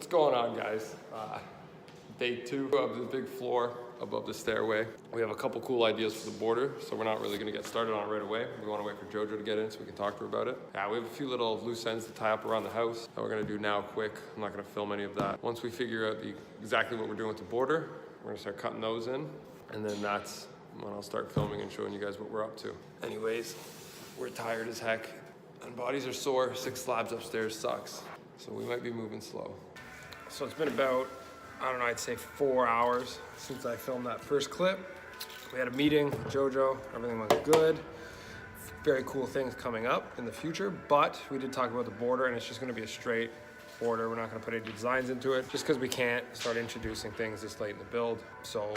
What's going on, guys? Day 2 of the big floor above the stairway. We have a couple cool ideas for the border, so we're not really gonna get started on it right away. We wanna wait for Jojo to get in so we can talk to her about it. Yeah, we have a few little loose ends to tie up around the house that we're gonna do now quick. I'm not gonna film any of that. Once we figure out exactly what we're doing with the border, we're gonna start cutting those in, and then that's when I'll start filming and showing you guys what we're up to. Anyways, we're tired as heck, and bodies are sore. 6 slabs upstairs sucks, so we might be moving slow. So it's been about, I don't know, I'd say 4 hours since I filmed that first clip. We had a meeting with Jojo, everything went good. Very cool things coming up in the future, but we did talk about the border, and it's just gonna be a straight border. We're not gonna put any designs into it, just because we can't start introducing things this late in the build. So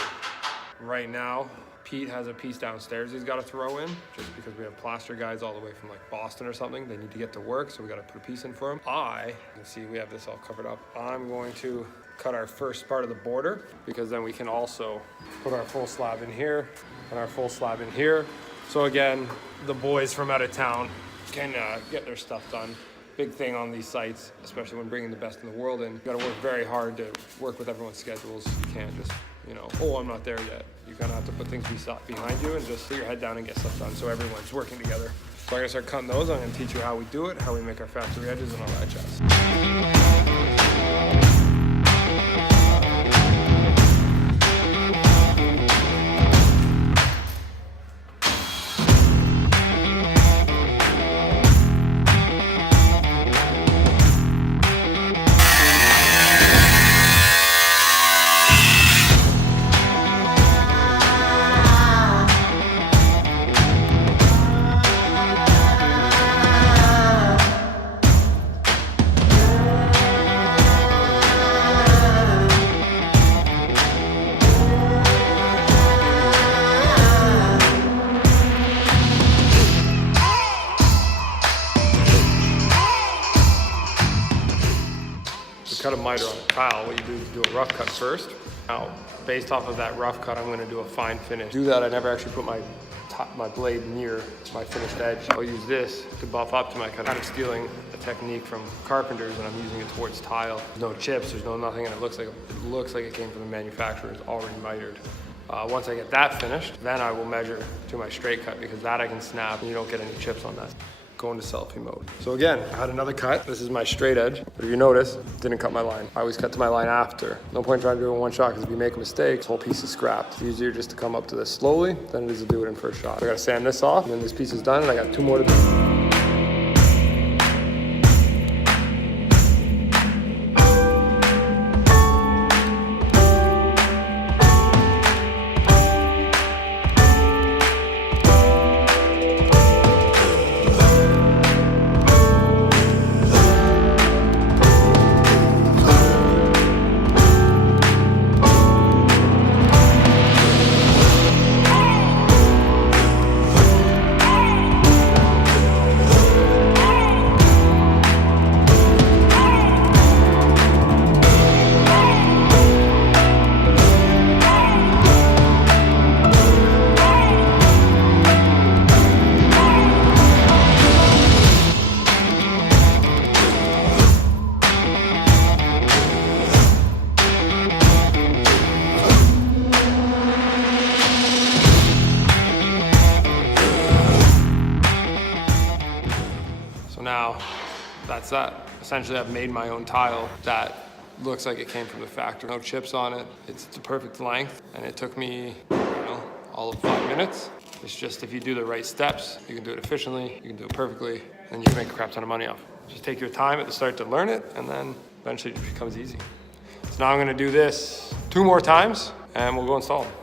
right now, Pete has a piece downstairs he's got to throw in, just because we have plaster guys all the way from like Boston or something. They need to get to work, so we got to put a piece in for them. You can see we have this all covered up. I'm going to cut our first part of the border, because then we can also put our full slab in here and our full slab in here. So again, the boys from out of town can get their stuff done. Big thing on these sites, especially when bringing the best in the world in. You got to work very hard to work with everyone's schedules. You can't just, oh, I'm not there yet. You kind of have to put things behind you and just put your head down and get stuff done, so everyone's working together. So I'm gonna start cutting those. I'm gonna teach you how we do it, how we make our factory edges and all that jazz. Cut a miter on a tile, what you do is do a rough cut first. Now, based off of that rough cut, I'm gonna do a fine finish. To do that, I never actually put my blade near my finished edge. I'll use this to buff up to my cut. I'm kind of stealing a technique from carpenters, and I'm using it towards tile. There's no chips, there's no nothing, and it looks like it came from the manufacturer. It's already mitered. Once I get that finished, then I will measure to my straight cut, because that I can snap and you don't get any chips on that. Go into selfie mode. So again, I had another cut. This is my straight edge, but if you notice, didn't cut my line. I always cut to my line after. No point trying to do it in one shot, because if you make a mistake, this whole piece is scrapped. It's easier just to come up to this slowly than it is to do it in first shot. So I gotta sand this off, and then this piece is done, and I got 2 more to do. Now, that's that. Essentially, I've made my own tile that looks like it came from the factory. No chips on it. It's the perfect length, and it took me, all of 5 minutes. It's just, if you do the right steps, you can do it efficiently, you can do it perfectly, and you can make a crap ton of money off it. Just take your time at the start to learn it, and then eventually it becomes easy. So now I'm gonna do this 2 more times, and we'll go install them.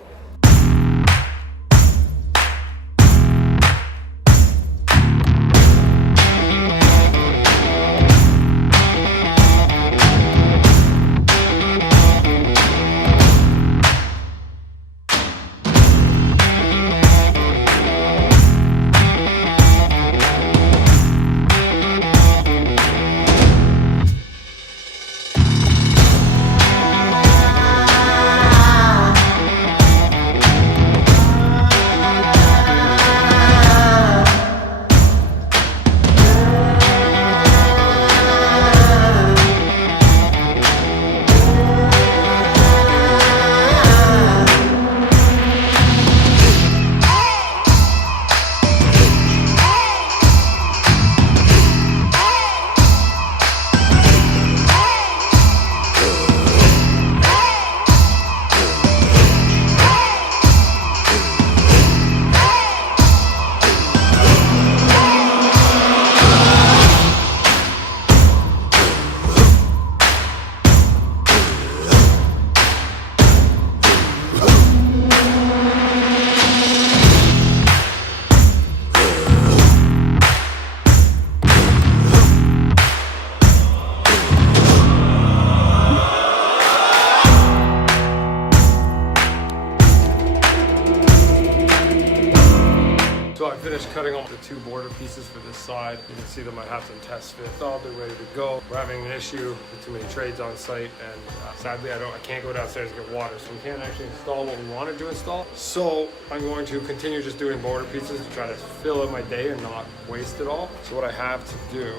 finished cutting all the 2 border pieces for this side. You can see them, I have some test fits all, they're ready to go. We're having an issue with too many trades on site, and sadly I can't go downstairs and get water, so we can't actually install what we wanted to install. So I'm going to continue just doing border pieces to try to fill out my day and not waste it all. So what I have to do,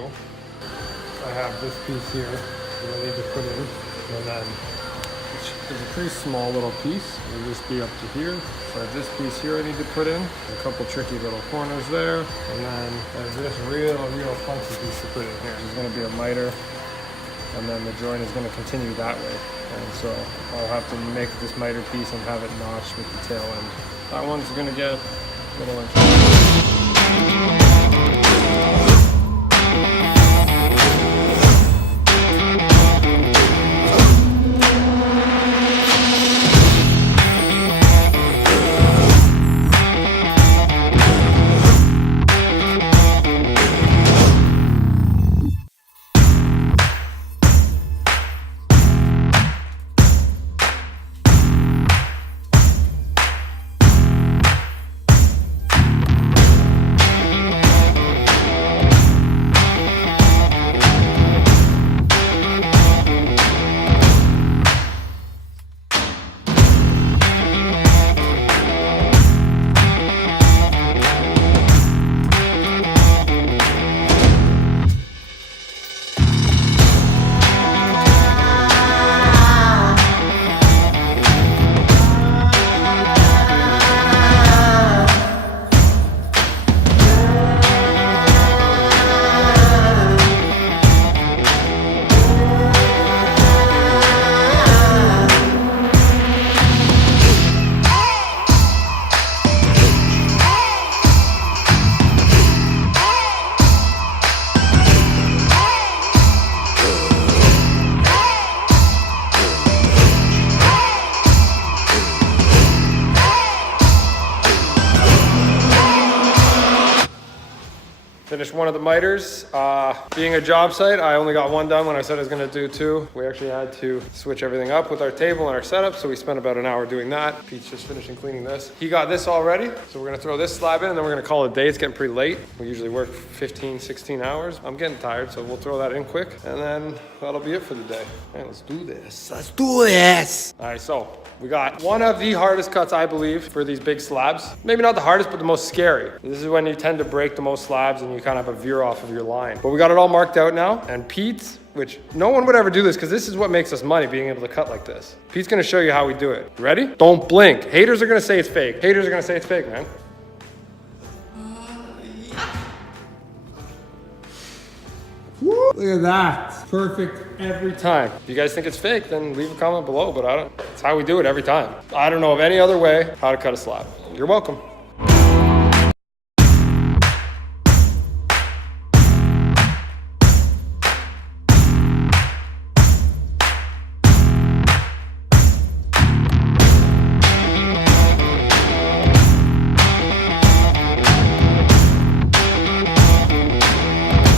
I have this piece here that I need to put in, and then it's a pretty small little piece. It'll just be up to here. So I have this piece here I need to put in, a couple tricky little corners there, and then there's this real funky piece to put in here. There's going to be a miter, and then the joint is going to continue that way. And so I'll have to make this miter piece and have it notched with the tail end. That one's going to get a little interesting. Finished one of the miters. Being a job site, I only got one done when I said I was gonna do 2. We actually had to switch everything up with our table and our setup, so we spent about an hour doing that. Pete's just finishing cleaning this. He got this all ready, so we're gonna throw this slab in and then we're gonna call it a day. It's getting pretty late. We usually work 15, 16 hours. I'm getting tired, so we'll throw that in quick, and then that'll be it for the day. All right, let's do this. Let's do this. All right, so we got one of the hardest cuts, I believe, for these big slabs. Maybe not the hardest, but the most scary. This is when you tend to break the most slabs and you kind of have a veer off of your line. But we got it all marked out now, and Pete, which no one would ever do this because this is what makes us money, being able to cut like this. Pete's gonna show you how we do it. Ready? Don't blink. Haters are gonna say it's fake. Haters are gonna say it's fake, man. Woo! Look at that. Perfect every time. If you guys think it's fake, then leave a comment below, but it's how we do it every time. I don't know of any other way how to cut a slab. You're welcome.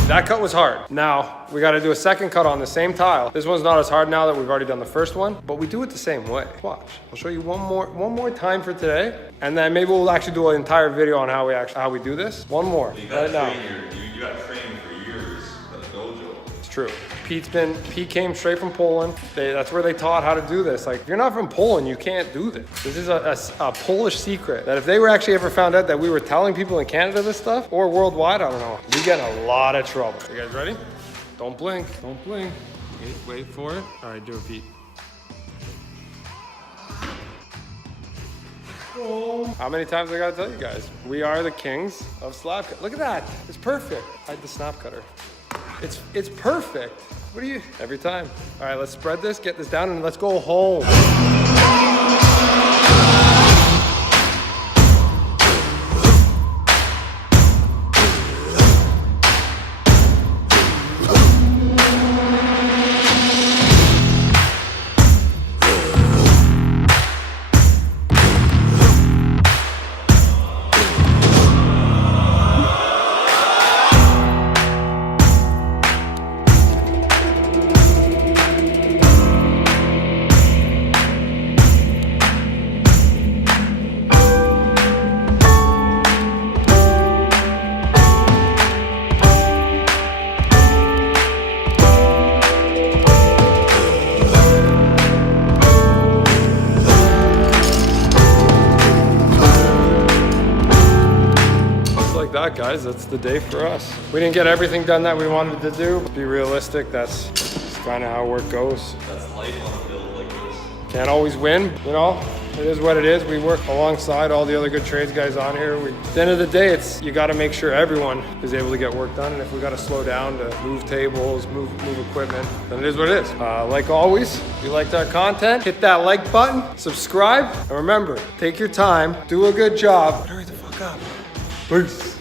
That cut was hard. Now, we gotta do a second cut on the same tile. This one's not as hard now that we've already done the first one, but we do it the same way. Watch. I'll show you one more time for today, and then maybe we'll actually do an entire video on how we do this. One more, right now. You got trained for years at the dojo. It's true. Pete came straight from Poland. That's where they taught how to do this. Like, if you're not from Poland, you can't do this. This is a Polish secret that if they were actually ever found out that we were telling people in Canada this stuff, or worldwide, I don't know, we get in a lot of trouble. You guys ready? Don't blink, don't blink. Wait for it. All right, do it, Pete. How many times I gotta tell you guys? We are the kings of slab cut. Look at that, it's perfect. Hide the snap cutter. It's perfect. What do you, every time. All right, let's spread this, get this down, and let's go home. that, guys, that's the day for us. We didn't get everything done that we wanted to do. Be realistic, that's kind of how work goes. That's life on a build like this. Can't always win, you know? It is what it is. We work alongside all the other good trades guys on here. At the end of the day, you got to make sure everyone is able to get work done. And if we got to slow down to move tables, move equipment, then it is what it is. Like always, if you liked our content, hit that like button, subscribe, and remember, take your time, do a good job, but hurry the fuck up. Peace.